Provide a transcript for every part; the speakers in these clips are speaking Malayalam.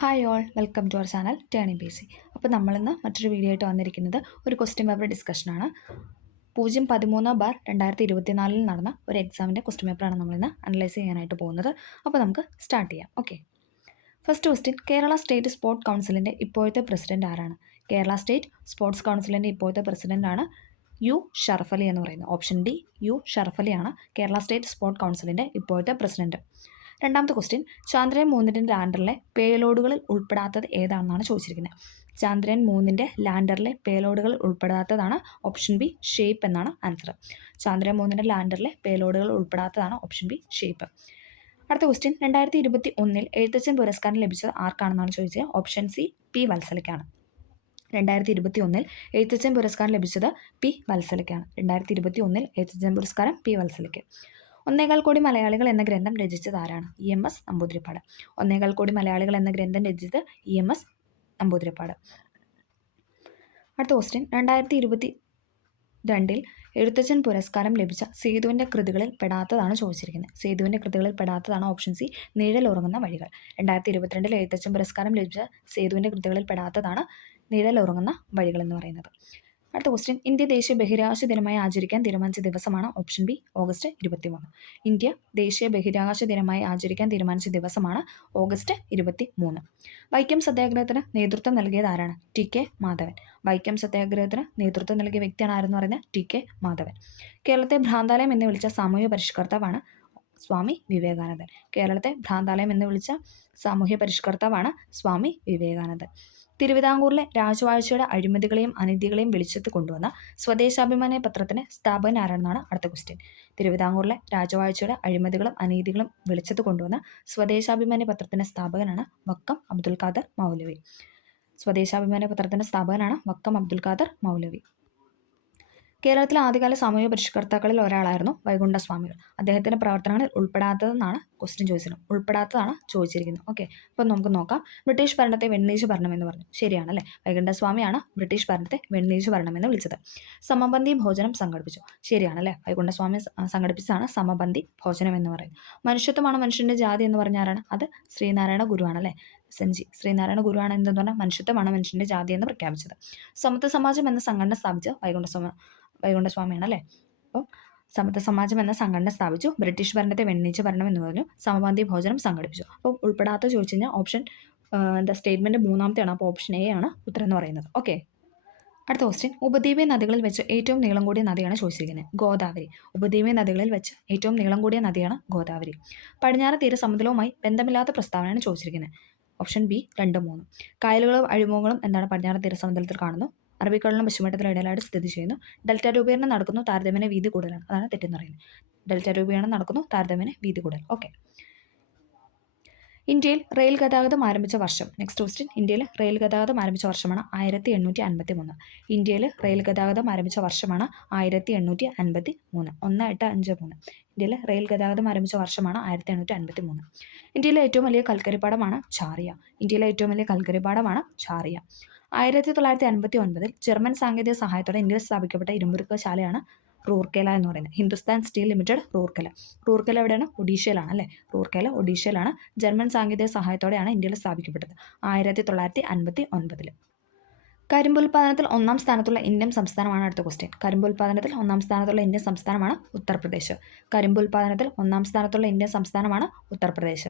Hi all, welcome to our channel turning ബേസി. അപ്പോൾ നമ്മളിന്ന് മറ്റൊരു വീഡിയോ ആയിട്ട് വന്നിരിക്കുന്നത് ഒരു ക്വസ്റ്റ്യൻ പേപ്പർ ഡിസ്കഷനാണ്. 013/2024 നടന്ന ഒരു എക്സാമിൻ്റെ ക്വസ്റ്റ്യൻ പേപ്പറാണ് നമ്മളിന്ന് അനലൈസ് ചെയ്യാനായിട്ട് പോകുന്നത്. അപ്പോൾ നമുക്ക് സ്റ്റാർട്ട് ചെയ്യാം. Okay, first question, Kerala state sports കൗൺസിലിൻ്റെ ഇപ്പോഴത്തെ പ്രസിഡന്റ് ആരാണ്? കേരള സ്റ്റേറ്റ് സ്പോർട്സ് കൗൺസിലിൻ്റെ ഇപ്പോഴത്തെ പ്രസിഡന്റാണ് യു ഷറഫ് അലി എന്ന് പറയുന്നത്. ഓപ്ഷൻ ഡി, യു ഷറഫ് അലിയാണ് കേരള സ്റ്റേറ്റ് സ്പോർട്സ് കൗൺസിലിൻ്റെ ഇപ്പോഴത്തെ പ്രസിഡന്റ്. രണ്ടാമത്തെ ക്വസ്റ്റ്യൻ, ചന്ദ്രയാൻ 3 ലാൻഡറിലെ പേലോഡുകളിൽ ഉൾപ്പെടാത്തത് ഏതാണെന്നാണ് ചോദിച്ചിരിക്കുന്നത്. ചന്ദ്രയാൻ 3 ലാൻഡറിലെ പേലോഡുകളിൽ ഉൾപ്പെടാത്തതാണ് ഓപ്ഷൻ ബി, ഷേപ്പ് എന്നാണ് ആൻസർ. ചന്ദ്രയാൻ 3 ലാൻഡറിലെ പേലോഡുകൾ ഉൾപ്പെടാത്തതാണ് ഓപ്ഷൻ ബി, ഷേപ്പ്. അടുത്ത ക്വസ്റ്റ്യൻ, 2021 എഴുത്തച്ഛൻ പുരസ്കാരം ലഭിച്ചത് ആർക്കാണെന്നാണ് ചോദിച്ചത്. ഓപ്ഷൻ സി, പി വത്സലയ്ക്കാണ്. 2021 എഴുത്തച്ഛൻ പുരസ്കാരം ലഭിച്ചത് പി വത്സലയ്ക്കാണ്. 2021 എഴുത്തച്ഛൻ പുരസ്കാരം പി വത്സലയ്ക്ക്. 1.25 കോടി മലയാളികൾ എന്ന ഗ്രന്ഥം രചിച്ചത് ആരാണ്? EMS നമ്പൂതിരിപ്പാട്. 1.25 കോടി മലയാളികൾ എന്ന ഗ്രന്ഥം രചിച്ചത് EMS നമ്പൂതിരിപ്പാട്. അടുത്ത ക്വസ്റ്റ്യൻ, 2022 എഴുത്തച്ഛൻ പുരസ്കാരം ലഭിച്ച സേതുവിൻ്റെ കൃതികളിൽ പെടാത്തതാണ് ചോദിച്ചിരിക്കുന്നത്. സേതുവിൻ്റെ കൃതികളിൽ പെടാത്തതാണ് ഓപ്ഷൻ സി, നിഴലുറങ്ങുന്ന വഴികൾ. 2022 എഴുത്തച്ഛൻ പുരസ്കാരം ലഭിച്ച സേതുവിൻ്റെ കൃതികളിൽ പെടാത്തതാണ് നിഴലുറങ്ങുന്ന വഴികൾ എന്ന് പറയുന്നത്. അടുത്ത ക്വസ്റ്റ്യൻ, ഇന്ത്യ ദേശീയ ബഹിരാകാശ ദിനമായി ആചരിക്കാൻ തീരുമാനിച്ച ദിവസമാണ് ഓപ്ഷൻ ബി, ഓഗസ്റ്റ് 23. ഇന്ത്യ ദേശീയ ബഹിരാകാശ ദിനമായി ആചരിക്കാൻ തീരുമാനിച്ച ദിവസമാണ് ഓഗസ്റ്റ് 23. വൈക്കം സത്യാഗ്രഹത്തിന് നേതൃത്വം നൽകിയത് ആരാണ്? TK മാധവൻ. വൈക്കം സത്യാഗ്രഹത്തിന് നേതൃത്വം നൽകിയ വ്യക്തിയാണ് ആരെന്ന് പറയുന്നത്? TK മാധവൻ. കേരളത്തെ ഭ്രാന്താലയം എന്ന് വിളിച്ച സാമൂഹ്യ പരിഷ്കർത്താവാണ് സ്വാമി വിവേകാനന്ദൻ. കേരളത്തെ ഭ്രാന്താലയം എന്ന് വിളിച്ച സാമൂഹ്യ പരിഷ്കർത്താവാണ് സ്വാമി വിവേകാനന്ദൻ. തിരുവിതാംകൂറിലെ രാജവാഴ്ചയുടെ അഴിമതികളെയും അനീതികളെയും വെളിച്ചത്ത് കൊണ്ടുവന്ന സ്വദേശാഭിമാനി പത്രത്തിന് സ്ഥാപകൻ ആരാണെന്നാണ് അടുത്ത ക്വസ്റ്റ്യൻ. തിരുവിതാംകൂറിലെ രാജവാഴ്ചയുടെ അഴിമതികളും അനീതികളും വെളിച്ചത്ത് കൊണ്ടുവന്ന സ്വദേശാഭിമാനി പത്രത്തിന്റെ സ്ഥാപകനാണ് വക്കം അബ്ദുൽ ഖാദർ മൗലവി. സ്വദേശാഭിമാനി പത്രത്തിന്റെ സ്ഥാപകനാണ് വക്കം അബ്ദുൽ ഖാദർ മൗലവി. കേരളത്തിലെ ആദ്യകാല സാമൂഹ്യ പരിഷ്കർത്താക്കളിൽ ഒരാളായിരുന്നു വൈകുണ്ഠസ്വാമികൾ. അദ്ദേഹത്തിന്റെ പ്രവർത്തനങ്ങളിൽ ഉൾപ്പെടാത്തതെന്നാണ് ക്വസ്റ്റ്യൻ ചോദിച്ചിരുന്നത്. ഉൾപ്പെടാത്തതാണ് ചോദിച്ചിരിക്കുന്നത്. ഓക്കെ, അപ്പം നമുക്ക് നോക്കാം. ബ്രിട്ടീഷ് ഭരണത്തെ വെണ്ണീച്ച് ഭരണം എന്ന് പറഞ്ഞു. ശരിയാണല്ലേ? വൈകുണ്ഠസ്വാമിയാണ് ബ്രിട്ടീഷ് ഭരണത്തെ വെണ്ണീച്ച് ഭരണം എന്ന് വിളിച്ചത്. സമപന്തി ഭോജനം സംഘടിപ്പിച്ചു. ശരിയാണല്ലേ? വൈകുണ്ഠസ്വാമി സംഘടിപ്പിച്ചതാണ് സമപന്തി ഭോജനം എന്ന് പറയുന്നത്. മനുഷ്യത്വമാണ് മനുഷ്യന്റെ ജാതി എന്ന് പറഞ്ഞ ആരാണ്? അത് ശ്രീനാരായണ ഗുരുവാണല്ലേ? SNG ശ്രീനാരായണ ഗുരുവാണ് എന്തെന്ന് പറഞ്ഞാൽ മനുഷ്യത്വമാണ് മനുഷ്യന്റെ ജാതി എന്ന് പ്രഖ്യാപിച്ചത്. സമത്വ സമാജം എന്ന സംഘടന സ്ഥാപിച്ച വൈകുണ്ഠസ്വാമിയാണ് അല്ലേ? അപ്പം സമത്വ സമാജം എന്ന സംഘടന സ്ഥാപിച്ചു. ബ്രിട്ടീഷ് ഭരണത്തെ വെണ്ണീച്ച് ഭരണം എന്ന് പറഞ്ഞു. സമപന്തി ഭോജനം സംഘടിപ്പിച്ചു. അപ്പോൾ ഉൾപ്പെടാത്ത ചോദിച്ചു കഴിഞ്ഞാൽ ഓപ്ഷൻ സ്റ്റേറ്റ്മെന്റ് മൂന്നാമത്തെയാണ്. അപ്പോൾ ഓപ്ഷൻ എ ആണ് ഉത്തരം എന്ന് പറയുന്നത്. ഓക്കെ, അടുത്ത ക്വസ്റ്റ്യൻ, ഉപദ്വീപീയ നദികളിൽ വെച്ച് ഏറ്റവും നീളം കൂടിയ നദിയാണ് ചോദിച്ചിരിക്കുന്നത്. ഗോദാവരി. ഉപദ്വീപീയ നദികളിൽ വെച്ച് ഏറ്റവും നീളം കൂടിയ നദിയാണ് ഗോദാവരി. പടിഞ്ഞാറ് തീര സമുദ്രവുമായി ബന്ധമില്ലാത്ത പ്രസ്താവനയാണ് ചോദിച്ചിരിക്കുന്നത്. Option B, 2, 3. കായലുകളും അഴിമുഖങ്ങളും എന്താണ് പടിഞ്ഞാറ് തീര സമുദ്രത്തിൽ കാണുന്നു. അറബിക്കടലിനും പശ്ചിമഘട്ടത്തിലും ഇടയിലായിട്ട് സ്ഥിതി ചെയ്യുന്നു. ഡെൽറ്റ രൂപീകരണം നടക്കുന്നു, താരതമ്യേന വീതി കൂടുതലാണ്. അതാണ് തെറ്റെന്ന് പറയുന്നത്. ഡെൽറ്റ രൂപീകരണം നടക്കുന്നു, താരതമ്യേന വീതി കൂടുതൽ. ഓക്കെ, ഇന്ത്യയിൽ റെയിൽ ഗതാഗതം ആരംഭിച്ച വർഷം. നെക്സ്റ്റ് ക്വസ്റ്റ്യൻ, ഇന്ത്യയിൽ റെയിൽ ഗതാഗതം ആരംഭിച്ച വർഷമാണ് 1853. ഇന്ത്യയിൽ റെയിൽ ഗതാഗതം ആരംഭിച്ച വർഷമാണ് 1853. 1853. ഇന്ത്യയിൽ റെയിൽ ഗതാഗതം ആരംഭിച്ച വർഷമാണ് 1853. ഇന്ത്യയിലെ ഏറ്റവും വലിയ കൽക്കരിപ്പാടമാണ് ഝാറിയ. ഇന്ത്യയിലെ ഏറ്റവും വലിയ കൽക്കരിപ്പാടമാണ് ഝാറിയ. 1959 ജർമ്മൻ സാങ്കേതിക സഹായത്തോടെ ഇന്ത്യയിൽ സ്ഥാപിക്കപ്പെട്ട ഇരുമ്പുരുക്കശാലയാണ് റൂർക്കേല എന്ന് പറയുന്നത്. Hindustan steel limited Rourkela. റൂർക്കേല എവിടെയാണ്? ഒഡീഷയിലാണ് അല്ലേ? റൂർക്കേല ഒഡീഷയിലാണ്. ജർമ്മൻ സാങ്കേതിക സഹായത്തോടെയാണ് ഇന്ത്യയിൽ സ്ഥാപിക്കപ്പെട്ടത് 1959. കരിമ്പുൽപാദനത്തിൽ 1-ാം സ്ഥാനത്തുള്ള ഇന്ത്യൻ സംസ്ഥാനമാണ് അടുത്ത ക്വസ്റ്റ്യൻ. കരിമ്പുൽപാദനത്തിൽ 1-ാം സ്ഥാനത്തുള്ള ഇന്ത്യൻ സംസ്ഥാനമാണ് ഉത്തർപ്രദേശ്. കരിമ്പുൽപാദനത്തിൽ 1-ാം സ്ഥാനത്തുള്ള ഇന്ത്യൻ സംസ്ഥാനമാണ് ഉത്തർപ്രദേശ്.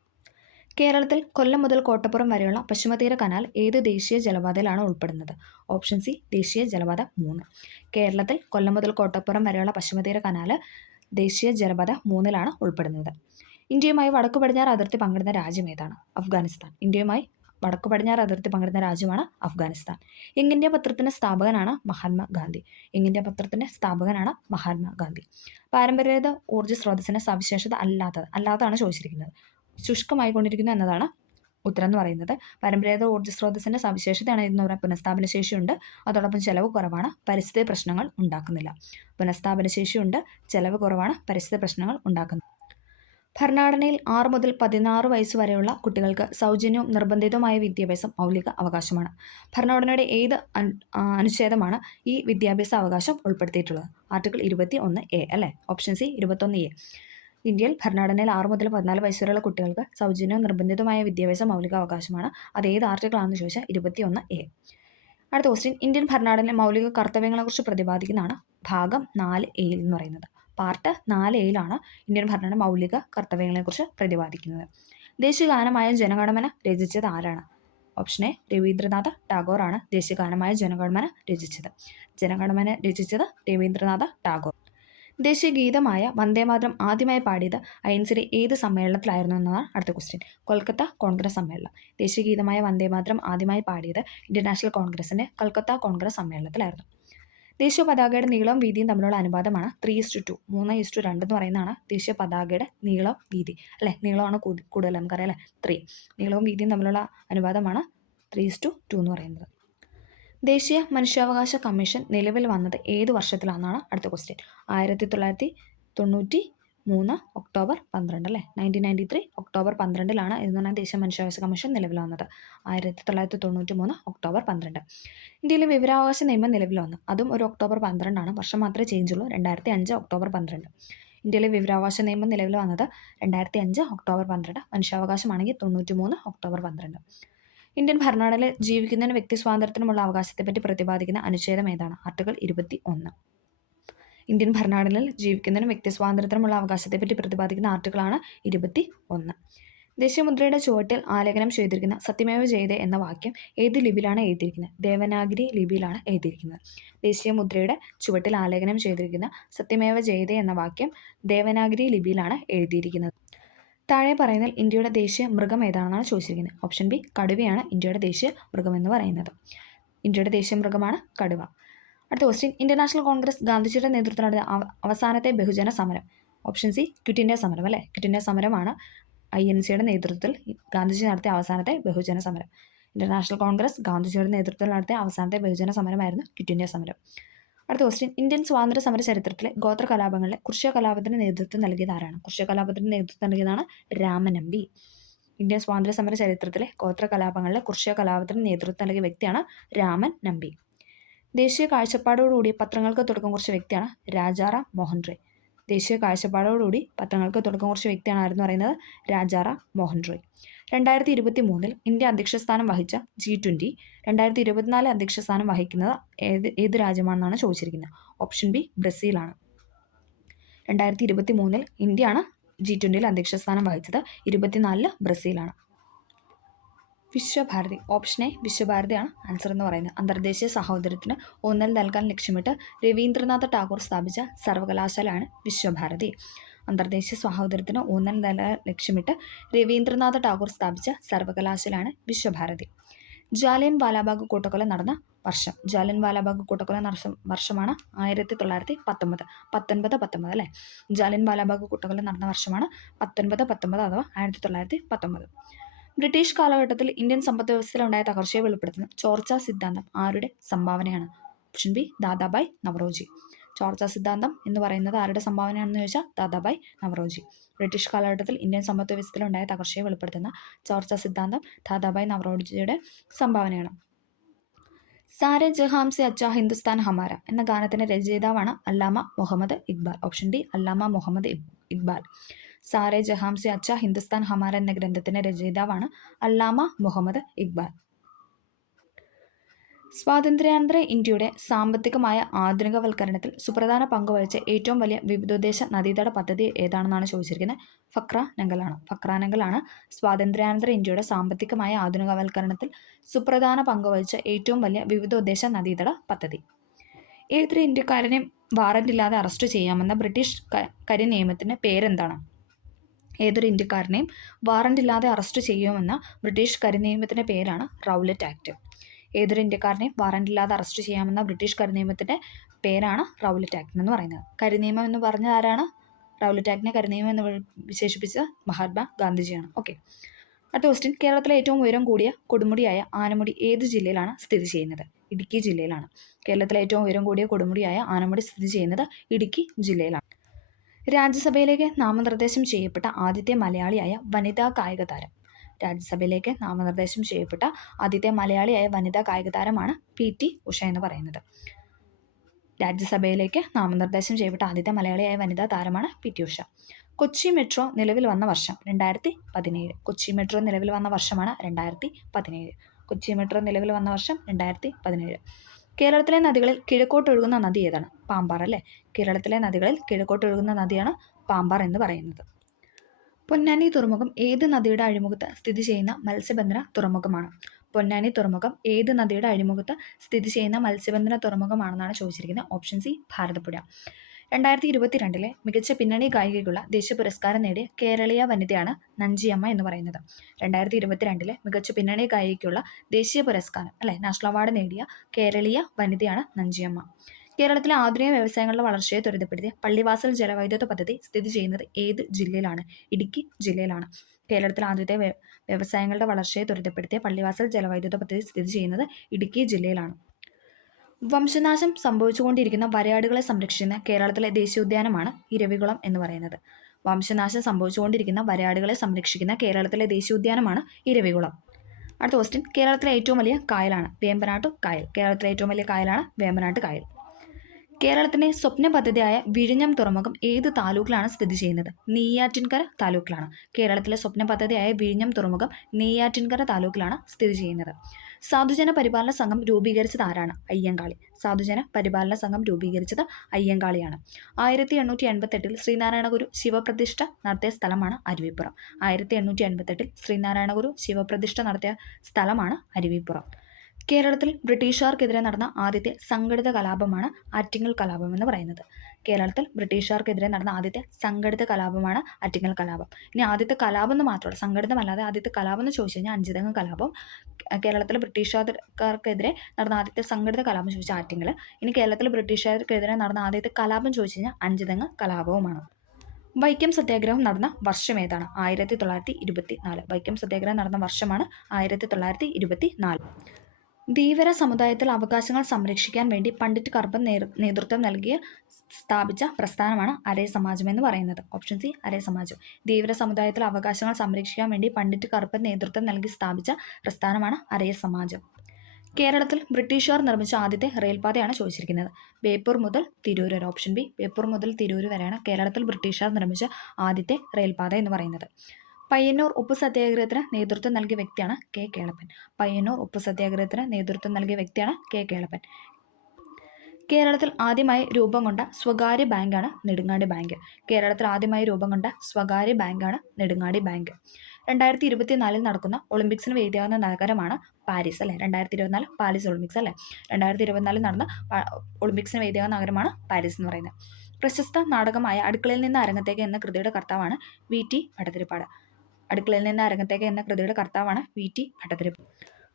കേരളത്തിൽ കൊല്ലം മുതൽ കോട്ടപ്പുറം വരെയുള്ള പശ്ചിമതീര കനാൽ ഏത് ദേശീയ ജലപാതയിലാണ് ഉൾപ്പെടുന്നത്? ഓപ്ഷൻ സി, ദേശീയ ജലപാത 3. കേരളത്തിൽ കൊല്ലം മുതൽ കോട്ടപ്പുറം വരെയുള്ള പശ്ചിമതീര കനാൽ ദേശീയ ജലപാത 3-ലാണ് ഉൾപ്പെടുന്നത്. ഇന്ത്യയുമായി വടക്കു പടിഞ്ഞാറ് അതിർത്തി പങ്കിടുന്ന രാജ്യം ഏതാണ്? അഫ്ഗാനിസ്ഥാൻ. ഇന്ത്യയുമായി വടക്കു പടിഞ്ഞാറ് അതിർത്തി പങ്കിടുന്ന രാജ്യമാണ് അഫ്ഗാനിസ്ഥാൻ. യങ് ഇന്ത്യ പത്രത്തിന്റെ സ്ഥാപകനാണ് മഹാത്മാഗാന്ധി. യങ് ഇന്ത്യ പത്രത്തിന്റെ സ്ഥാപകനാണ് മഹാത്മാഗാന്ധി. പാരമ്പര്യേതര ഊർജ്ജ സ്രോതസ്സിന്റെ സവിശേഷത അല്ലാത്തതാണ് ചോദിച്ചിരിക്കുന്നത്. ശുഷ്കമായിക്കൊണ്ടിരിക്കുന്നു എന്നതാണ് ഉത്തരം എന്ന് പറയുന്നത്. പരമ്പരാഗത ഊർജ്ജ സ്രോതസ്സിന്റെ സവിശേഷതയാണ് എന്ന് പറയാൻ പുനഃസ്ഥാപന ശേഷിയുണ്ട്, അതോടൊപ്പം ചെലവ് കുറവാണ്, പരിസ്ഥിതി പ്രശ്നങ്ങൾ ഉണ്ടാക്കുന്നില്ല. പുനഃസ്ഥാപന ശേഷിയുണ്ട്, ചെലവ് കുറവാണ്, പരിസ്ഥിതി പ്രശ്നങ്ങൾ ഉണ്ടാക്കുന്നില്ല. ഭരണഘടനയിൽ 6 മുതൽ 16 വയസ്സ് വരെയുള്ള കുട്ടികൾക്ക് സൗജന്യവും നിർബന്ധിതവുമായ വിദ്യാഭ്യാസം മൗലിക അവകാശമാണ്. ഭരണഘടനയുടെ ഏത് അനുച്ഛേദമാണ് ഈ വിദ്യാഭ്യാസ അവകാശം ഉൾപ്പെടുത്തിയിട്ടുള്ളത്? ആർട്ടിക്കിൾ 21A അല്ലേ? Option C, 21A. ഇന്ത്യയിൽ ഭരണഘടനയിൽ 6 മുതൽ 14 വയസ്സ് വരെയുള്ള കുട്ടികൾക്ക് സൗജന്യവും നിർബന്ധിതമായ വിദ്യാഭ്യാസം മൗലികാവകാശമാണ്. അത് ഏത് ആർട്ടിക്കിളാണെന്ന് ചോദിച്ചാൽ 21A. അടുത്ത ക്വസ്റ്റ്യൻ, ഇന്ത്യൻ ഭരണഘടനയിലെ മൗലിക കർത്തവ്യങ്ങളെക്കുറിച്ച് പ്രതിപാദിക്കുന്നതാണ് ഭാഗം 4A എന്ന് പറയുന്നത്. പാർട്ട് 4A ഇന്ത്യൻ ഭരണഘടന മൗലിക കർത്തവ്യങ്ങളെക്കുറിച്ച് പ്രതിപാദിക്കുന്നത്. ദേശീയഗാനമായ ജനഗണമന രചിച്ചത് ആരാണ്? ഓപ്ഷൻ എ രവീന്ദ്രനാഥ ടാഗോർ ആണ് ദേശീയഗാനമായ ജനഗണമന രചിച്ചത്. ജനഗണമന രചിച്ചത് രവീന്ദ്രനാഥ ടാഗോർ. ദേശീയ ഗീതമായ വന്ദേമാതരം ആദ്യമായി പാടിയത് ഐഎൻസിയുടെ ഏത് സമ്മേളനത്തിലായിരുന്നു എന്നതാണ് അടുത്ത ക്വസ്റ്റ്യൻ. കൊൽക്കത്ത കോൺഗ്രസ് സമ്മേളനം. ദേശീയ ഗീതമായ വന്ദേമാതരം ആദ്യമായി പാടിയത് ഇന്ത്യൻ നാഷണൽ കോൺഗ്രസിന്റെ കൊൽക്കത്ത കോൺഗ്രസ് സമ്മേളനത്തിലായിരുന്നു. ദേശീയ പതാകയുടെ നീളവും വീതിയും തമ്മിലുള്ള അനുപാതമാണ് 3:2. 3:2 എന്ന് പറയുന്നതാണ് ദേശീയ പതാകയുടെ നീളം വീതി അല്ലെ. നീളമാണ് കൂടുതൽ നമുക്കറിയാം അല്ലെ. 3 നീളവും വീതിയും തമ്മിലുള്ള അനുപാതമാണ് 3:2 എന്ന് പറയുന്നത്. ദേശീയ മനുഷ്യാവകാശ കമ്മീഷൻ നിലവിൽ വന്നത് ഏത് വർഷത്തിലാണെന്നാണ് അടുത്ത ക്വസ്റ്റ്യൻ. 1993 ഒക്ടോബർ 12 അല്ലേ. 1993 ഒക്ടോബർ 12 എന്നാണ് ദേശീയ മനുഷ്യാവകാശ കമ്മീഷൻ നിലവിൽ വന്നത്. 1993 ഒക്ടോബർ 12. ഇന്ത്യയിലെ വിവരാവകാശ നിയമം നിലവിൽ വന്നു. അതും ഒരു ഒക്ടോബർ 12 വർഷം മാത്രമേ ചേഞ്ച് ഉള്ളൂ. 2005 ഒക്ടോബർ 12. ഇന്ത്യയിലെ വിവരാവകാശ നിയമം നിലവിൽ വന്നത് 2005 ഒക്ടോബർ 12. മനുഷ്യാവകാശമാണെങ്കിൽ 93 ഒക്ടോബർ 12. ഇന്ത്യൻ ഭരണഘടനയിൽ ജീവിക്കുന്നതിന് വ്യക്തി സ്വാതന്ത്ര്യത്തിനുമുള്ള അവകാശത്തെപ്പറ്റി പ്രതിപാദിക്കുന്ന അനുച്ഛേദം ഏതാണ്? ആർട്ടിക്കിൾ 21. ഇന്ത്യൻ ഭരണഘടനയിൽ ജീവിക്കുന്നതിനും വ്യക്തി സ്വാതന്ത്ര്യത്തിനുമുള്ള അവകാശത്തെപ്പറ്റി പ്രതിപാദിക്കുന്ന ആർട്ടിക്കിളാണ് 21. ദേശീയ മുദ്രയുടെ ചുവട്ടിൽ ആലേഖനം ചെയ്തിരിക്കുന്ന സത്യമേവ ജയതേ എന്ന വാക്യം ഏത് ലിപിയിലാണ് എഴുതിയിരിക്കുന്നത്? ദേവനാഗരി ലിപിയിലാണ് എഴുതിയിരിക്കുന്നത്. ദേശീയ മുദ്രയുടെ ചുവട്ടിൽ ആലേഖനം ചെയ്തിരിക്കുന്ന സത്യമേവ ജയതേ എന്ന വാക്യം ദേവനാഗരി ലിപിയിലാണ് എഴുതിയിരിക്കുന്നത്. താഴെ പറയുന്നതിൽ ഇന്ത്യയുടെ ദേശീയ മൃഗം ഏതാണെന്നാണ് ചോദിച്ചിരിക്കുന്നത്. ഓപ്ഷൻ ബി കടുവയാണ് ഇന്ത്യയുടെ ദേശീയ മൃഗമെന്ന് പറയുന്നത്. ഇന്ത്യയുടെ ദേശീയ മൃഗമാണ് കടുവ. അടുത്ത ക്വസ്റ്റ്യൻ, ഇന്ത്യൻ നാഷണൽ കോൺഗ്രസ് ഗാന്ധിജിയുടെ നേതൃത്വത്തിൽ നടത്തിയ അവസാനത്തെ ബഹുജന സമരം. ഓപ്ഷൻ സി ക്വിറ്റ് ഇന്ത്യ സമരം അല്ലേ. ക്വിറ്റ് ഇന്ത്യ സമരമാണ് INCയുടെ നേതൃത്വത്തിൽ ഗാന്ധിജി നടത്തിയ അവസാനത്തെ ബഹുജന സമരം. ഇന്ത്യൻ നാഷണൽ കോൺഗ്രസ് ഗാന്ധിജിയുടെ നേതൃത്വത്തിൽ നടത്തിയ അവസാനത്തെ ബഹുജന സമരമായിരുന്നു ക്വിറ്റ് ഇന്ത്യ സമരം. അടുത്ത ക്വസ്റ്റ്യൻ, ഇന്ത്യൻ സ്വാതന്ത്ര്യ സമര ചരിത്രത്തിലെ ഗോത്ര കലാപങ്ങളിലെ കുർഷ്യ കലാപത്തിന് നേതൃത്വം നൽകിയത് ആരാണ്? കുർഷ്യ കലാപത്തിന് നേതൃത്വം നൽകിയതാണ് രാമനമ്പി. ഇന്ത്യൻ സ്വാതന്ത്ര്യ സമര ചരിത്രത്തിലെ ഗോത്ര കലാപങ്ങളിലെ കുർഷ്യ കലാപത്തിന് നേതൃത്വം നൽകിയ വ്യക്തിയാണ് രാമൻ നമ്പി. ദേശീയ കാഴ്ചപ്പാടോടുകൂടി പത്രങ്ങൾക്ക് തുടക്കം കുറിച്ച വ്യക്തിയാണ് രാജാറാം മോഹൻ റോയ്. ദേശീയ കാഴ്ചപ്പാടോടുകൂടി പത്രങ്ങൾക്ക് തുടക്കം കുറിച്ച വ്യക്തിയാണ് ആരെന്ന് പറയുന്നത് രാജാറാം മോഹൻ റോയ്. 2023 ഇന്ത്യ അധ്യക്ഷസ്ഥാനം വഹിച്ച G20 2024 അധ്യക്ഷസ്ഥാനം വഹിക്കുന്നത് ഏത് രാജ്യമാണെന്നാണ് ചോദിച്ചിരിക്കുന്നത്. Option B ബ്രസീലാണ്. 2023 ഇന്ത്യയാണ് G20 അധ്യക്ഷസ്ഥാനം വഹിച്ചത്. 2024 ബ്രസീലാണ്. വിശ്വഭാരതി. ഓപ്ഷൻ എ വിശ്വഭാരതിയാണ് ആൻസർ എന്ന് പറയുന്നത്. അന്തർദേശീയ സഹോദരത്തിന് ഊന്നൽ നൽകാൻ ലക്ഷ്യമിട്ട് രവീന്ദ്രനാഥ ടാഗോർ സ്ഥാപിച്ച സർവകലാശാലയാണ് വിശ്വഭാരതി. അന്തർദേശീയ സഹോദരത്തിന് ഊന്നൽ നൽകാൻ ലക്ഷ്യമിട്ട് രവീന്ദ്രനാഥ ടാഗോർ സ്ഥാപിച്ച സർവകലാശാലയാണ് വിശ്വഭാരതി. ജാലിയൻ വാലാബാഗ് കൂട്ടക്കൊല നടന്ന വർഷം. ജാലിയൻ വാലാബാഗ് കൂട്ടക്കൊല വർഷമാണ് 1919 അല്ലേ. ജാലിയൻ വാലാബാഗ് കൂട്ടക്കൊല നടന്ന വർഷമാണ് 1919 അഥവാ 1919. ബ്രിട്ടീഷ് കാലഘട്ടത്തിൽ ഇന്ത്യൻ സമ്പദ് വ്യവസ്ഥയിലുണ്ടായ തകർച്ചയെ വെളിപ്പെടുത്തുന്ന ചോർച്ച സിദ്ധാന്തം ആരുടെ സംഭാവനയാണ്? Option B Dadabhai Naoroji. ചോർച്ച സിദ്ധാന്തം എന്ന് പറയുന്നത് ആരുടെ സംഭാവനയാണെന്ന് ചോദിച്ചാൽ ദാദാബായ് നവറോജി. ബ്രിട്ടീഷ് കാലഘട്ടത്തിൽ ഇന്ത്യൻ സമ്പദ് വ്യവസ്ഥയിലുണ്ടായ തകർച്ചയെ വെളിപ്പെടുത്തുന്ന ചോർച്ച സിദ്ധാന്തം ദാദാബായ് നവറോജിയുടെ സംഭാവനയാണ്. സാരെ ജഹാം സെ അച്ഛാ ഹിന്ദുസ്ഥാൻ ഹമാര എന്ന ഗാനത്തിന്റെ രചയിതാവാണ് അല്ലാമ മുഹമ്മദ് ഇക്ബാൽ. ഓപ്ഷൻ ഡി അല്ലാമ മുഹമ്മദ് ഇക്ബാൽ. സാരെ ജഹാം സെ അച്ഛാ ഹിന്ദുസ്ഥാൻ ഹമാര എന്ന ഗ്രന്ഥത്തിന്റെ രചയിതാവാണ് അല്ലാമ മുഹമ്മദ് ഇക്ബാൽ. സ്വാതന്ത്ര്യാനന്തര ഇന്ത്യയുടെ സാമ്പത്തികമായ ആധുനികവൽക്കരണത്തിൽ സുപ്രധാന പങ്കുവഹിച്ച ഏറ്റവും വലിയ വിവിധോദ്ദേശ നദീതട പദ്ധതി ഏതാണെന്നാണ് ചോദിച്ചിരിക്കുന്നത്. ഫക്ര നംഗലാണ്. ഫക്ര നംഗലാണ് സ്വാതന്ത്ര്യാനന്തര ഇന്ത്യയുടെ സാമ്പത്തികമായ ആധുനികവൽക്കരണത്തിൽ സുപ്രധാന പങ്കുവഹിച്ച ഏറ്റവും വലിയ വിവിധോദ്ദേശ നദീതട പദ്ധതി. ഏതൊരു ഇന്ത്യക്കാരനെയും വാറന്റ് ഇല്ലാതെ അറസ്റ്റ് ചെയ്യാമെന്ന ബ്രിട്ടീഷ് കരിനിയമത്തിന്റെ പേരെന്താണ്? ഏതൊരു ഇന്ത്യക്കാരനെയും വാറന്റ് ഇല്ലാതെ അറസ്റ്റ് ചെയ്യുമെന്ന ബ്രിട്ടീഷ് കരിനിയമത്തിന്റെ പേരാണ് റൗലറ്റ് ആക്ട്. ഏതൊരു ഇന്ത്യക്കാരനെയും വാറന്റ് ഇല്ലാതെ അറസ്റ്റ് ചെയ്യാമെന്ന ബ്രിട്ടീഷ് കരിനിയമത്തിന്റെ പേരാണ് റൗലറ്റ് ആക്ട് എന്ന് പറയുന്നത്. കരിനിയമം എന്ന് പറഞ്ഞ ആരാണ്? റൗലറ്റ് ആക്ടിനെ കരിനിയമം എന്ന് വിശേഷിപ്പിച്ച മഹാത്മാ ഗാന്ധിജിയാണ്. ഓക്കെ. അടുത്ത ക്വസ്റ്റ്യൻ, കേരളത്തിലെ ഏറ്റവും ഉയരം കൂടിയ കൊടുമുടിയായ ആനമുടി ഏത് ജില്ലയിലാണ് സ്ഥിതി ചെയ്യുന്നത്? ഇടുക്കി ജില്ലയിലാണ്. കേരളത്തിലെ ഏറ്റവും ഉയരം കൂടിയ കൊടുമുടിയായ ആനമുടി സ്ഥിതി ചെയ്യുന്നത് ഇടുക്കി ജില്ലയിലാണ്. രാജ്യസഭയിലേക്ക് നാമനിർദ്ദേശം ചെയ്യപ്പെട്ട ആദ്യത്തെ മലയാളിയായ വനിതാ കായിക താരം. രാജ്യസഭയിലേക്ക് നാമനിർദ്ദേശം ചെയ്യപ്പെട്ട ആദ്യത്തെ മലയാളിയായ വനിതാ കായിക താരമാണ് PT ഉഷ എന്ന് പറയുന്നത്. രാജ്യസഭയിലേക്ക് നാമനിർദ്ദേശം ചെയ്യപ്പെട്ട ആദ്യത്തെ മലയാളിയായ വനിതാ താരമാണ് പി.ടി. ഉഷ. കൊച്ചി മെട്രോ നിലവിൽ വന്ന വർഷം 2017. കൊച്ചി മെട്രോ നിലവിൽ വന്ന വർഷമാണ് 2017. കൊച്ചി മെട്രോ നിലവിൽ വന്ന വർഷം 2017. കേരളത്തിലെ നദികളിൽ കിഴക്കോട്ടൊഴുകുന്ന നദി ഏതാണ്? പാമ്പാർ അല്ലേ. കേരളത്തിലെ നദികളിൽ കിഴക്കോട്ടൊഴുകുന്ന നദിയാണ് പാമ്പാർ എന്ന് പറയുന്നത്. പൊന്നാനി തുറമുഖം ഏത് നദിയുടെ അഴിമുഖത്ത് സ്ഥിതി ചെയ്യുന്ന മത്സ്യബന്ധന തുറമുഖമാണ്? പൊന്നാനി തുറമുഖം ഏത് നദിയുടെ അഴിമുഖത്ത് സ്ഥിതി ചെയ്യുന്ന മത്സ്യബന്ധന തുറമുഖമാണെന്നാണ് ചോദിച്ചിരിക്കുന്നത്. Option C Bharathapuzha. 2022 മികച്ച പിന്നണി ഗായികയ്ക്കുള്ള ദേശീയ പുരസ്കാരം നേടിയ കേരളീയ വനിതയാണ് നഞ്ചിയമ്മ എന്ന് പറയുന്നത്. 2022 മികച്ച പിന്നണി ഗായികയ്ക്കുള്ള ദേശീയ പുരസ്കാരം നാഷണൽ അവാർഡ് നേടിയ കേരളീയ വനിതയാണ് നഞ്ചിയമ്മ. കേരളത്തിലെ ആധുനിക വ്യവസായങ്ങളുടെ വളർച്ചയെ ത്വരിതപ്പെടുത്തിയ പള്ളിവാസൽ ജലവൈദ്യുത പദ്ധതി സ്ഥിതി ചെയ്യുന്നത് ഏത് ജില്ലയിലാണ്? ഇടുക്കി ജില്ലയിലാണ്. കേരളത്തിലെ ആദ്യത്തെ വ്യവസായങ്ങളുടെ വളർച്ചയെ ത്വരിതപ്പെടുത്തിയ പള്ളിവാസൽ ജലവൈദ്യുത പദ്ധതി സ്ഥിതി ചെയ്യുന്നത് ഇടുക്കി ജില്ലയിലാണ്. വംശനാശം സംഭവിച്ചുകൊണ്ടിരിക്കുന്ന വരയാടുകളെ സംരക്ഷിക്കുന്ന കേരളത്തിലെ ദേശീയോദ്യാനമാണ് ഇരവികുളം എന്ന് പറയുന്നത്. വംശനാശം സംഭവിച്ചുകൊണ്ടിരിക്കുന്ന വരയാടുകളെ സംരക്ഷിക്കുന്ന കേരളത്തിലെ ദേശീയോദ്യാനമാണ് ഇരവികുളം. അടുത്ത ക്വസ്റ്റ്യൻ, കേരളത്തിലെ ഏറ്റവും വലിയ കായലാണ് വേമ്പനാട്ടു കായൽ. കേരളത്തിലെ ഏറ്റവും വലിയ കായലാണ് വേമ്പനാട്ട് കായൽ. കേരളത്തിന്റെ സ്വപ്ന പദ്ധതിയായ വിഴിഞ്ഞം തുറമുഖം ഏത് താലൂക്കിലാണ് സ്ഥിതി ചെയ്യുന്നത്? നെയ്യാറ്റിൻകര താലൂക്കിലാണ്. കേരളത്തിലെ സ്വപ്ന പദ്ധതിയായ വിഴിഞ്ഞം തുറമുഖം നെയ്യാറ്റിൻകര താലൂക്കിലാണ് സ്ഥിതി ചെയ്യുന്നത്. സാധുജന പരിപാലന സംഘം രൂപീകരിച്ചത് ആരാണ്? അയ്യങ്കാളി. സാധുജന പരിപാലന സംഘം രൂപീകരിച്ചത് അയ്യങ്കാളിയാണ്. 1888 ശ്രീനാരായണ ഗുരു ശിവപ്രതിഷ്ഠ നടത്തിയ സ്ഥലമാണ് അരുവിപ്പുറം. 1888 ശ്രീനാരായണ ഗുരു ശിവപ്രതിഷ്ഠ നടത്തിയ സ്ഥലമാണ് അരുവിപ്പുറം. കേരളത്തിൽ ബ്രിട്ടീഷുകാർക്കെതിരെ നടന്ന ആദ്യത്തെ സംഘടിത കലാപമാണ് ആറ്റിങ്ങൽ കലാപം എന്ന് പറയുന്നത്. കേരളത്തിൽ ബ്രിട്ടീഷുകാർക്കെതിരെ നടന്ന ആദ്യത്തെ സംഘടിത കലാപമാണ് ആറ്റിങ്ങൽ കലാപം. ഇനി ആദ്യത്തെ കലാപം എന്ന് മാത്രമല്ല, സംഘടിതമല്ലാതെ ആദ്യത്തെ കലാപം എന്ന് ചോദിച്ചു കഴിഞ്ഞാൽ അഞ്ചുതെങ്ങ് കലാപം. കേരളത്തിൽ ബ്രിട്ടീഷുകാർക്കെതിരെ നടന്ന ആദ്യത്തെ സംഘടിത കലാപം ചോദിച്ചാൽ ആറ്റിങ്ങൽ. ഇനി കേരളത്തിൽ ബ്രിട്ടീഷുകാർക്കെതിരെ നടന്ന ആദ്യത്തെ കലാപം ചോദിച്ചു കഴിഞ്ഞാൽ അഞ്ചുതെങ്ങ് കലാപവുമാണ്. വൈക്കം സത്യാഗ്രഹം നടന്ന വർഷം ഏതാണ്? 1924. വൈക്കം സത്യാഗ്രഹം നടന്ന വർഷമാണ് 1924. ധീവര സമുദായത്തിൽ അവകാശങ്ങൾ സംരക്ഷിക്കാൻ വേണ്ടി പണ്ഡിറ്റ് കർപ്പൻ നേതൃത്വം നൽകിയ സ്ഥാപിച്ച പ്രസ്ഥാനമാണ് അരയ സമാജം എന്ന് പറയുന്നത്. ഓപ്ഷൻ സി അരയ സമാജം. ധീവര സമുദായത്തിൽ അവകാശങ്ങൾ സംരക്ഷിക്കാൻ വേണ്ടി പണ്ഡിറ്റ് കർപ്പൻ നേതൃത്വം നൽകി സ്ഥാപിച്ച പ്രസ്ഥാനമാണ് അരയ സമാജം. കേരളത്തിൽ ബ്രിട്ടീഷുകാർ നിർമ്മിച്ച ആദ്യത്തെ റെയിൽപാതയാണ് ചോദിച്ചിരിക്കുന്നത്. ബേപ്പൂർ മുതൽ തിരൂർ വരെ. ഓപ്ഷൻ ബി ബേപ്പൂർ മുതൽ തിരൂർ വരെയാണ് കേരളത്തിൽ ബ്രിട്ടീഷുകാർ നിർമ്മിച്ച ആദ്യത്തെ റെയിൽപാത എന്ന് പറയുന്നത്. പയ്യന്നൂർ ഉപ്പ് സത്യാഗ്രഹത്തിന് നേതൃത്വം നൽകിയ വ്യക്തിയാണ് കെ കേളപ്പൻ. പയ്യന്നൂർ ഉപ്പ് സത്യാഗ്രഹത്തിന് നേതൃത്വം നൽകിയ വ്യക്തിയാണ് കെ കേളപ്പൻ. കേരളത്തിൽ ആദ്യമായി രൂപം കൊണ്ട സ്വകാര്യ ബാങ്കാണ് നെടുങ്ങാടി ബാങ്ക്. കേരളത്തിൽ ആദ്യമായി രൂപം കൊണ്ട സ്വകാര്യ ബാങ്കാണ് നെടുങ്ങാടി ബാങ്ക്. 2024 നടക്കുന്ന ഒളിമ്പിക്സിന് വേദിയാകുന്ന നഗരമാണ് പാരീസ് 2024 പാരീസ് ഒളിമ്പിക്സ് 2024 നടന്ന ഒളിമ്പിക്സിന് വേദിയാകുന്ന നഗരമാണ് പാരീസ് എന്ന് പറയുന്നത്. പ്രശസ്ത നാടകമായ അടുക്കളയിൽ നിന്ന് അരങ്ങത്തേക്ക് എന്ന കൃതിയുടെ കർത്താവാണ് VT ഭട്ടതിരിപ്പാട്. അടുക്കളയിൽ നിന്ന് അരങ്ങത്തേക്ക് എന്ന കൃതിയുടെ കർത്താവാണ് VT ഭട്ടതിരിപ്പാട്.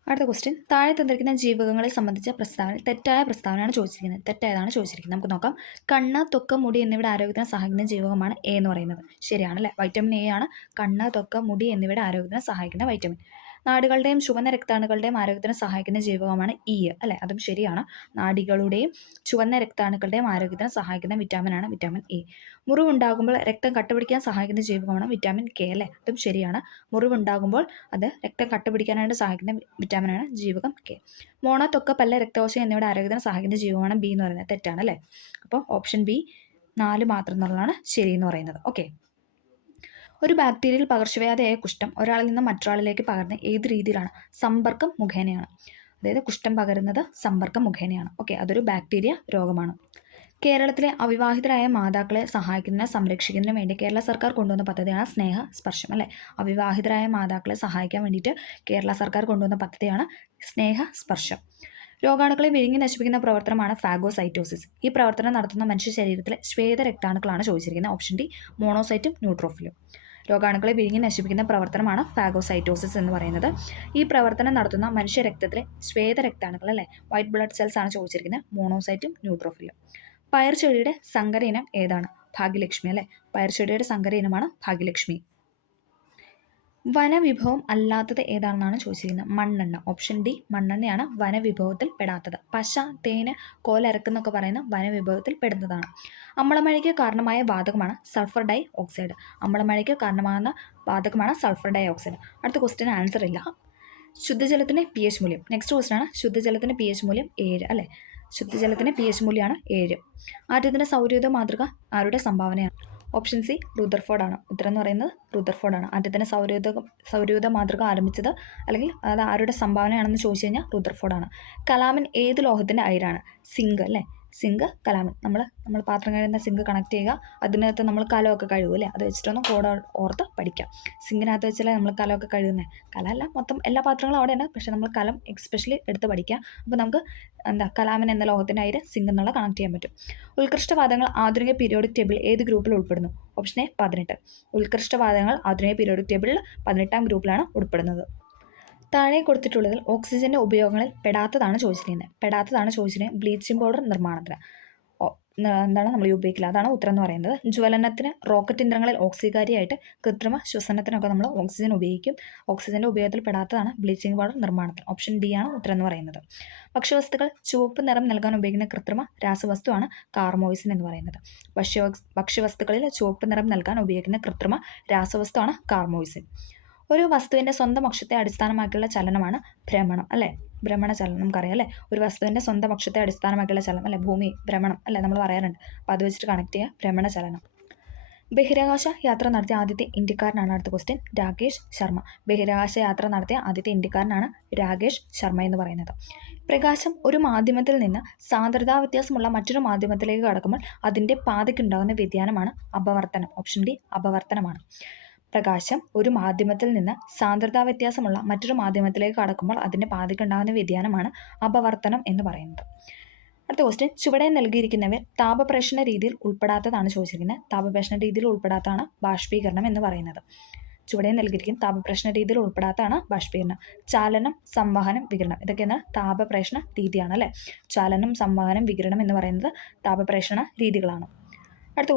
അടുത്ത ക്വസ്റ്റ്യൻ, താഴെ തന്നിരിക്കുന്ന ജീവകങ്ങളെ സംബന്ധിച്ച പ്രസ്താവന തെറ്റായ പ്രസ്താവനയാണ് ചോദിച്ചിരിക്കുന്നത്. തെറ്റായതാണ് ചോദിച്ചിരിക്കുന്നത്. നമുക്ക് നോക്കാം. കണ്ണ്, ത്വക്ക്, മുടി എന്നിവയുടെ ആരോഗ്യത്തിന് സഹായിക്കുന്ന ജീവകമാണ് എ എന്ന് പറയുന്നത്. ശരിയാണല്ലേ. വൈറ്റമിൻ എ ആണ് കണ്ണ്, ത്വക്ക്, മുടി എന്നിവയുടെ ആരോഗ്യത്തിന് സഹായിക്കുന്ന വൈറ്റമിൻ. നാടികളുടെയും ചുവന്ന രക്താണുക്കളുടെയും ആരോഗ്യത്തിന് സഹായിക്കുന്ന ജീവകമാണ് ഇ അതും ശരിയാണ്. നാഡികളുടെയും ചുവന്ന രക്താണുക്കളുടെയും ആരോഗ്യത്തിന് സഹായിക്കുന്ന വിറ്റാമിനാണ് വിറ്റാമിൻ എ. മുറിവുണ്ടാകുമ്പോൾ രക്തം കട്ടപിടിക്കാൻ സഹായിക്കുന്ന ജീവകമാണ് വിറ്റാമിൻ കെ അതും ശരിയാണ്. മുറിവുണ്ടാകുമ്പോൾ അത് രക്തം കട്ടപിടിക്കാനായിട്ട് സഹായിക്കുന്ന വിറ്റാമിനാണ് ജീവകം കെ. മോണ, ത്വക്ക്, പല്ല്, രക്തകോശം എന്നിവയുടെ ആരോഗ്യത്തിന് സഹായിക്കുന്ന ജീവകമാണ് ബി എന്ന് പറയുന്നത്. തെറ്റാണ് അപ്പോൾ ഓപ്ഷൻ ബി 4 മാത്രം എന്നുള്ളതാണ് ശരി എന്ന് പറയുന്നത്. ഓക്കെ. ഒരു ബാക്ടീരിയയിൽ പകർച്ചവ്യാധിയായ കുഷ്ഠം ഒരാളിൽ നിന്ന് മറ്റൊരാളിലേക്ക് പകർന്ന് ഏത് രീതിയിലാണ്? സമ്പർക്കം മുഖേനയാണ്. അതായത് കുഷ്ഠം പകരുന്നത് സമ്പർക്കം മുഖേനയാണ്. ഓക്കെ, അതൊരു ബാക്ടീരിയ രോഗമാണ്. കേരളത്തിലെ അവിവാഹിതരായ മാതാക്കളെ സഹായിക്കുന്നതിനും സംരക്ഷിക്കുന്നതിനും വേണ്ടി കേരള സർക്കാർ കൊണ്ടുവന്ന പദ്ധതിയാണ് സ്നേഹ സ്പർശം അവിവാഹിതരായ മാതാക്കളെ സഹായിക്കാൻ വേണ്ടിയിട്ട് കേരള സർക്കാർ കൊണ്ടുവന്ന പദ്ധതിയാണ് സ്നേഹ സ്പർശം. രോഗാണുക്കളെ വിഴുങ്ങി നശിപ്പിക്കുന്ന പ്രവർത്തനമാണ് ഫാഗോസൈറ്റോസിസ്. ഈ പ്രവർത്തനം നടത്തുന്ന മനുഷ്യ ശരീരത്തിലെ ശ്വേത രക്താണുക്കളാണ് ചോദിച്ചിരിക്കുന്നത്. Option D മോണോസൈറ്റും ന്യൂട്രോഫിലും. രോഗാണുക്കളെ വിഴുങ്ങി നശിപ്പിക്കുന്ന പ്രവർത്തനമാണ് ഫാഗോസൈറ്റോസിസ് എന്ന് പറയുന്നത്. ഈ പ്രവർത്തനം നടത്തുന്ന മനുഷ്യ രക്തത്തിലെ ശ്വേത രക്താണുക്കൾ വൈറ്റ് ബ്ലഡ് സെൽസ് ആണ് ചോദിച്ചിരിക്കുന്നത്. മോണോസൈറ്റും ന്യൂട്രോഫിലും. പയർച്ചെടിയുടെ സങ്കര ഇനം ഏതാണ്? ഭാഗ്യലക്ഷ്മി പയർച്ചെടിയുടെ സങ്കര ഇനമാണ് ഭാഗ്യലക്ഷ്മി. വനവിഭവം അല്ലാത്തത് ഏതാണെന്നാണ് ചോദിച്ചിരിക്കുന്നത്. മണ്ണെണ്ണ. ഓപ്ഷൻ ഡി മണ്ണെണ്ണയാണ് വനവിഭവത്തിൽ പെടാത്തത്. പശ, തേന്, കോലരക്കെന്നൊക്കെ പറയുന്ന വനവിഭവത്തിൽ പെടുന്നതാണ്. അമ്ലമഴയ്ക്ക് കാരണമായ വാതകമാണ് സൾഫർ ഡൈ ഓക്സൈഡ്. അമ്ലമഴയ്ക്ക് കാരണമാകുന്ന വാതകമാണ് സൾഫർ ഡൈ ഓക്സൈഡ്. അടുത്ത ക്വസ്റ്റ്യൻ ആൻസർ ഇല്ല. ശുദ്ധജലത്തിന് pH മൂല്യം. നെക്സ്റ്റ് ക്വസ്റ്റ്യൻ ആണ്. ശുദ്ധജലത്തിന് pH മൂല്യം 7 ശുദ്ധജലത്തിന് pH മൂല്യമാണ് 7. ആദ്യത്തിൻ്റെ സൗരയൂഥ മാതൃക ആരുടെ സംഭാവനയാണ്? ഓപ്ഷൻ സി റുദർഫോർഡ് ആണ്. ഉത്തരം എന്ന് പറയുന്നത് റുദർഫോർഡ് ആണ്. ആദ്യത്തിൻ്റെ സൗരയൂഥ മാതൃക ആരംഭിച്ചത് അല്ലെങ്കിൽ അത് ആരുടെ സംഭാവനയാണെന്ന് ചോദിച്ചു കഴിഞ്ഞാൽ റുദർഫോർഡ് ആണ്. കലാമിൻ ഏത് ലോഹത്തിൻ്റെ അയിരാണ്? സിങ്ക് അല്ലേ, സിങ്ക് കലാമിൻ. നമ്മൾ പാത്രം കഴുകുന്ന സിങ്ക് കണക്ട് ചെയ്യുക, അതിനകത്ത് നമ്മൾ കലമൊക്കെ കഴുകും അല്ലേ, അത് വെച്ചിട്ടൊന്ന് കോഡ് ഓർത്ത് പഠിക്കാം. സിങ്കിനകത്ത് വെച്ചല്ലേ നമ്മൾ കലമൊക്കെ കഴുകുന്നത്. കലമല്ല, മൊത്തം എല്ലാ പാത്രങ്ങളും അവിടെയാണ്, പക്ഷേ നമ്മൾ കലം എക്സ്പെഷ്യലി എടുത്ത് പഠിക്കുക. അപ്പോൾ നമുക്ക് കലാമിൻ എന്ന ലോഹത്തിൻ്റെ അയിര് സിങ്ക് എന്നുള്ള കണക്ട് ചെയ്യാൻ പറ്റും. ഉത്കൃഷ്ടവാദങ്ങൾ ആധുനിക പീരിയോഡിക് ടേബിൾ ഏത് ഗ്രൂപ്പിൽ ഉൾപ്പെടുന്നു? Option A 18. ഉത്കൃഷ്ടവാദങ്ങൾ ആധുനിക പീരിയോഡിക് ടേബിളിൽ 18ാം ഗ്രൂപ്പിലാണ് ഉൾപ്പെടുന്നത്. താഴെ കൊടുത്തിട്ടുള്ളതിൽ ഓക്സിജന്റെ ഉപയോഗങ്ങളിൽ പെടാത്തതാണ് ചോദിച്ചിരിക്കുന്നത്. ബ്ലീച്ചിങ് പൗഡർ നിർമ്മാണത്തിന് എന്താണ് നമ്മൾ ഉപയോഗിക്കില്ല, അതാണ് ഉത്തരം എന്ന് പറയുന്നത്. ജ്വലനത്തിന്, റോക്കറ്റ് യന്ത്രങ്ങളിൽ ഓക്സികാരിയായിട്ട്, കൃത്രിമ ശ്വസനത്തിനൊക്കെ നമ്മൾ ഓക്സിജൻ ഉപയോഗിക്കും. ഓക്സിജന്റെ ഉപയോഗത്തിൽ പെടാത്തതാണ് ബ്ലീച്ചിങ് പൗഡർ നിർമ്മാണത്തിന്. ഓപ്ഷൻ ഡി ആണ് ഉത്തരം എന്ന് പറയുന്നത്. ഭക്ഷ്യവസ്തുക്കൾ ചുവപ്പ് നിറം നൽകാൻ ഉപയോഗിക്കുന്ന കൃത്രിമ രാസവസ്തുവാണ് കാർമോയിസിൻ എന്ന് പറയുന്നത്. ഭക്ഷ്യവസ്തുക്കളിൽ ചുവപ്പ് നിറം നൽകാൻ ഉപയോഗിക്കുന്ന കൃത്രിമ രാസവസ്തുവാണ് കാർമോയിസിൻ. ഒരു വസ്തുവിൻ്റെ സ്വന്തം അക്ഷത്തെ അടിസ്ഥാനമാക്കിയുള്ള ചലനമാണ് ഭ്രമണം അല്ലേ, ഭ്രമണചലനം നമുക്കറിയാം അല്ലേ. ഒരു വസ്തുവിൻ്റെ സ്വന്തം അക്ഷത്തെ അടിസ്ഥാനമാക്കിയുള്ള ചലനം അല്ലേ, ഭൂമി ഭ്രമണം അല്ലേ നമ്മൾ പറയാറുണ്ട്. അപ്പോൾ അത് വെച്ചിട്ട് കണക്ട് ചെയ്യുക, ഭ്രമണചലനം. ബഹിരാകാശ യാത്ര നടത്തിയ ആദ്യത്തെ ഇന്ത്യക്കാരനാണ്, അടുത്ത ക്വസ്റ്റ്യൻ, രാകേഷ് ശർമ്മ. ബഹിരാകാശ യാത്ര നടത്തിയ ആദ്യത്തെ ഇന്ത്യക്കാരനാണ് രാകേഷ് ശർമ്മ എന്ന് പറയുന്നത്. പ്രകാശം ഒരു മാധ്യമത്തിൽ നിന്ന് സാന്ദ്രതാ വ്യത്യാസമുള്ള മറ്റൊരു മാധ്യമത്തിലേക്ക് കടക്കുമ്പോൾ അതിൻ്റെ പാതയ്ക്കുണ്ടാകുന്ന വ്യതിയാനമാണ് അപവർത്തനം. Option D അപവർത്തനമാണ്. പ്രകാശം ഒരു മാധ്യമത്തിൽ നിന്ന് സാന്ദ്രതാ വ്യത്യാസമുള്ള മറ്റൊരു മാധ്യമത്തിലേക്ക് കടക്കുമ്പോൾ അതിൻ്റെ പാതയ്ക്കുണ്ടാകുന്ന വ്യതിയാനമാണ് അപവർത്തനം എന്ന് പറയുന്നത്. അടുത്ത ക്വസ്റ്റ്യൻ, ചുവടെ നൽകിയിരിക്കുന്നവർ താപപ്രേഷണ രീതിയിൽ ഉൾപ്പെടാത്തതാണ് ചോദിച്ചിരിക്കുന്നത്. താപപ്രേഷണ രീതിയിൽ ഉൾപ്പെടാത്തതാണ് ബാഷ്പീകരണം എന്ന് പറയുന്നത്. ചുവടെ നൽകിയിരിക്കുന്ന താപപ്രേഷണ രീതിയിൽ ഉൾപ്പെടാത്തതാണ് ബാഷ്പീകരണം. ചാലനം, സംവഹനം, വികിരണം ഇതൊക്കെയാണ് താപപ്രേഷണ രീതിയാണ് അല്ലേ. ചാലനം, സംവഹനം, വികിരണം എന്ന് പറയുന്നത് താപപ്രേഷണ രീതികളാണ്. അടുത്ത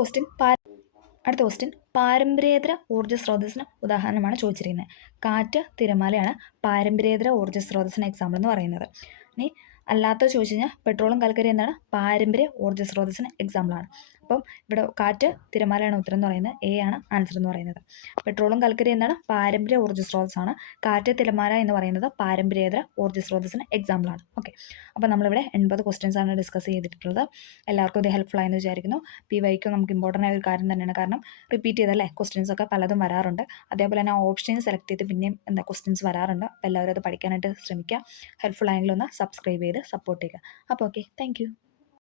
ക്വസ്റ്റ്യൻ പാരമ്പര്യേതര ഊർജ്ജ സ്രോതസ്സിന് ഉദാഹരണമാണ് ചോദിച്ചിരിക്കുന്നത്. കാറ്റ്, തിരമാലയാണ് പാരമ്പര്യേതര ഊർജ്ജ സ്രോതസ്സിന് എക്സാമ്പിൾ എന്ന് പറയുന്നത്. ഇനി അല്ലാത്ത ചോദിച്ചു കഴിഞ്ഞാൽ പെട്രോളും കൽക്കരി എന്താണ് പാരമ്പര്യ ഊർജ്ജ സ്രോതസ്സിന് എക്സാമ്പിളാണ്. അപ്പം ഇവിടെ കാറ്റ്, തിരമാലയാണ് ഉത്തരം എന്ന് പറയുന്നത്, എ ആണ് ആൻസർ എന്ന് പറയുന്നത്. പെട്രോളും കൽക്കരി എന്താണ് പാരമ്പര്യ ഊർജ്ജ സ്രോതസ്സാണ്. കാറ്റ്, തിരമാല എന്ന് പറയുന്നത് പാരമ്പര്യേതര ഊർജ്ജ സ്രോതസ്സിന് എക്സാമ്പിളാണ്. ഓക്കെ, അപ്പോൾ നമ്മളിവിടെ 80 ക്വസ്റ്റ്യൻസ് ആണ് ഡിസ്കസ് ചെയ്തിട്ടുള്ളത്. എല്ലാവർക്കും ഇത് ഹെൽപ്ഫുൾ ആയെന്ന് വിചാരിക്കുന്നു. PYQ നമുക്ക് ഇമ്പോർട്ടൻ്റ് ആയ ഒരു കാര്യം തന്നെയാണ്, കാരണം റിപ്പീറ്റ് ചെയ്തല്ലേ ക്വസ്റ്റ്യൻസ് ഒക്കെ പലതും വരാറുണ്ട്. അതേപോലെ തന്നെ ഓപ്ഷൻസ് സെലക്ട് ചെയ്ത് പിന്നെയും ക്വസ്റ്റ്യൻസ് വരാറുണ്ട്. അപ്പോൾ എല്ലാവരും അത് പഠിക്കാനായിട്ട് ശ്രമിക്കുക. ഹെൽപ്ഫുൾ ആയെങ്കിൽ ഒന്ന് സബ്സ്ക്രൈബ് ചെയ്ത് സപ്പോർട്ട് ചെയ്യുക. അപ്പോൾ ഓക്കെ, താങ്ക് യു.